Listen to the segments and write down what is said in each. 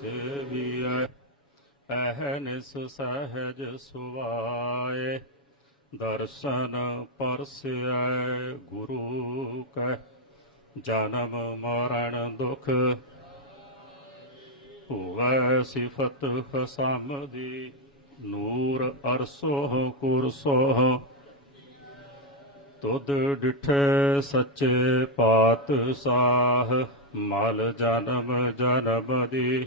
ਸੇਵੀਐ। ਅਹਨਿਸ ਸਹਜ ਸੁਵਾਏ ਦਰਸ਼ਨ ਪਰਸਿਐ ਗੁਰੂ ਕੈ। ਜਨਮ ਮਰਨ ਦੁਖ ਹੋਵੈ ਸਿਫਤ ਖਸਮਦੀ ਨੂਰ ਅਰਸੋਹ ਕੁਰਸੋਹ। ਤੁਧ ਡਿਠੇ ਸੱਚੇ ਪਾਤਸ਼ਾਹ, ਮਲ ਜਨਮ ਜਨਮ ਦੀ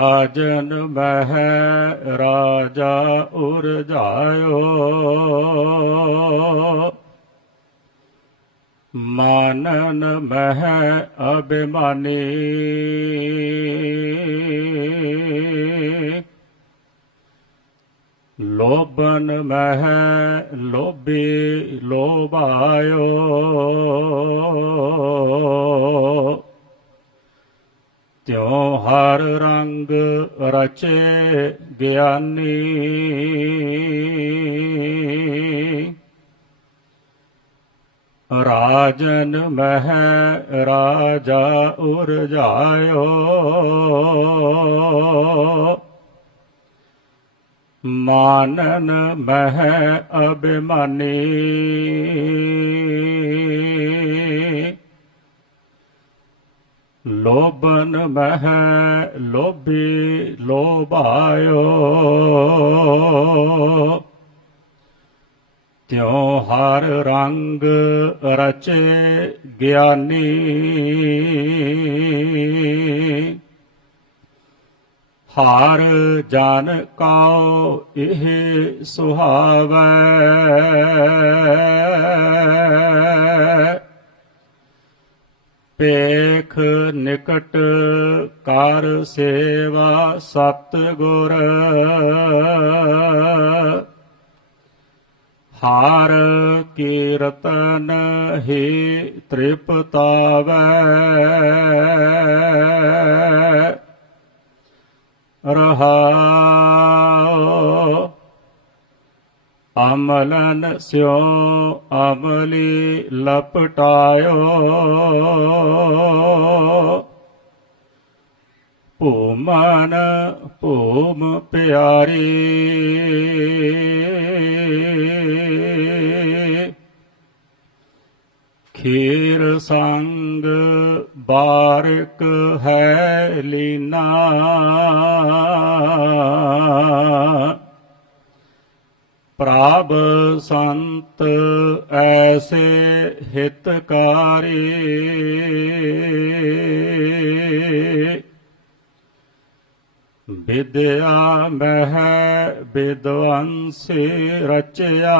ਰਾਜਨ ਮਹਿ ਰਾਜਾ ਉਰਝਾਇਓ ਮਾਨਨ ਮਹਿ ਅਭਿਮਾਨੀ। ਲੋਭਨ ਮਹਿ ਲੋਭੀ ਲੋਭਾਇਓ। ਤਿਉ ਹਰ ਰੰਗ ਰਚੇ ਗਿਆਨੀ। ਰਾਜਨ ਮਹਿ ਰਾਜਾ ਉਰਜਾਇਓ। ਮਾਨਨ ਮਹਿ ਅਭਿਮਾਨੀ। ਲੋਭਨ ਮਹਿ ਲੋਭੀ ਲੋਭਾਇਓ। ਤਿਉ ਹਰ ਰੰਗ ਰਚੇ ਗਿਆਨੀ। ਹਰ ਜਨ ਕਉ ਇਹ ਸੁਹਾਵੈ। ਪੇਖ ਨਿਕਟ ਕਰ ਸੇਵਾ ਸਤ ਗੁਰ ਹਾਰ ਕੀਰਤਨ ਹੀ ਤ੍ਰਿਪਤਾਵੈ। ਰਹਾਉ ਅਮਲਨ ਸਿਓ ਅਮਲੀ ਲਪਟਾਇਓ। ਭੂਮਨ ਭੂਮ ਪਿਆਰੀ। ਖੀਰ ਸੰਗ ਬਾਰਕ ਹੈ ਲੀਨਾ। ਪ੍ਰਭ ਸੰਤ ਐਸੇ ਹਿਤਕਾਰੀ ਵਿਦਿਆ ਮਹਿ ਵਿਦਵੰਸੀ ਰਚਿਆ।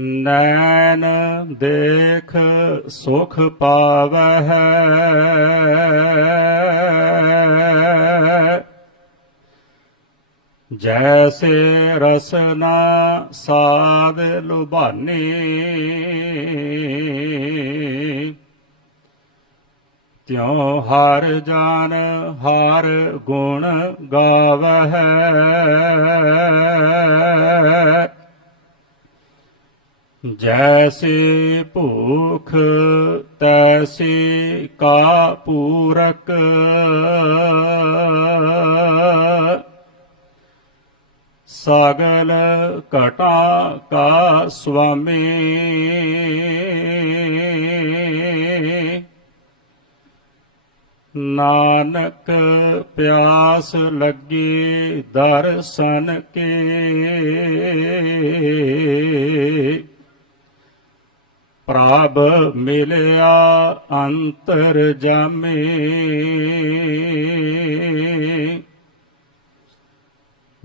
ਨੈਣ ਦੇਖ ਸੁਖ ਪਾਵਹਿ। ਜੈਸੇ ਰਸਨਾ ਸਾਦ ਲੁਭਾਨੀ। ਤਿਉ ਹਰ ਜਾਨ ਹਰ ਗੁਣ ਗਾਵਹਿ। ਜੈਸੇ ਭੂਖ ਤੈਸੇ ਕਾ ਪੂਰਕ। ਸਗਲ ਘਟਾ ਕਾ ਸੁਆਮੀ। ਨਾਨਕ ਪਿਆਸ ਲੱਗੀ ਦਰਸ਼ਨ ਕੇ। ਪ੍ਰਭ ਮਿਲਿਆ ਅੰਤਰ ਜਾਮੇ।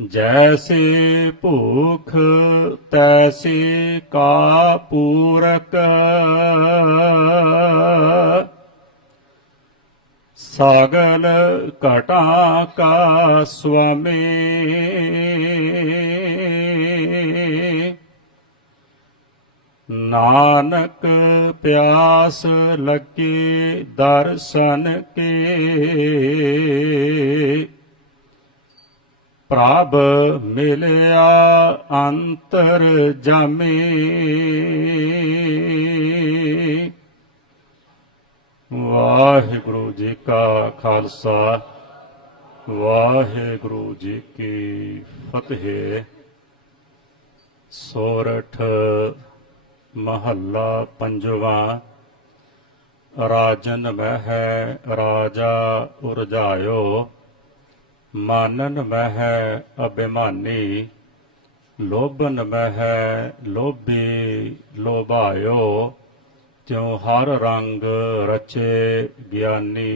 ਜੈਸੇ ਭੂਖ ਤੈਸੇ ਕਾ ਪੂਰਕ। ਸਾਗਲ ਘਟਾ ਕਾ ਸੁਆਮੀ। ਨਾਨਕ ਪਿਆਸ ਲੱਗੇ ਦਰਸ਼ਨ ਕੇ। ਪ੍ਰਭ ਮਿਲਿਆ ਅੰਤਰ ਜਾਮੇ। ਵਾਹਿਗੁਰੂ ਜੀ ਕਾ ਖਾਲਸਾ, ਵਾਹਿਗੁਰੂ ਜੀ ਕੀ ਫਤਿਹ। ਸੋਰਠ ਮਹੱਲਾ ਪੰਜਵਾ, ਰਾਜਨ ਮਹਿ ਰਾਜਾ ਉਰਜਾਇਓ। ਮਾਨਨ ਮਹਿ ਅਭਿਮਾਨੀ ਲੋਭਨ ਮਹਿ ਲੋਭੀ ਲੋਭਾਇਓ ਤਿਉ ਹਰ ਰੰਗ ਰਚੇ ਗਿਆਨੀ।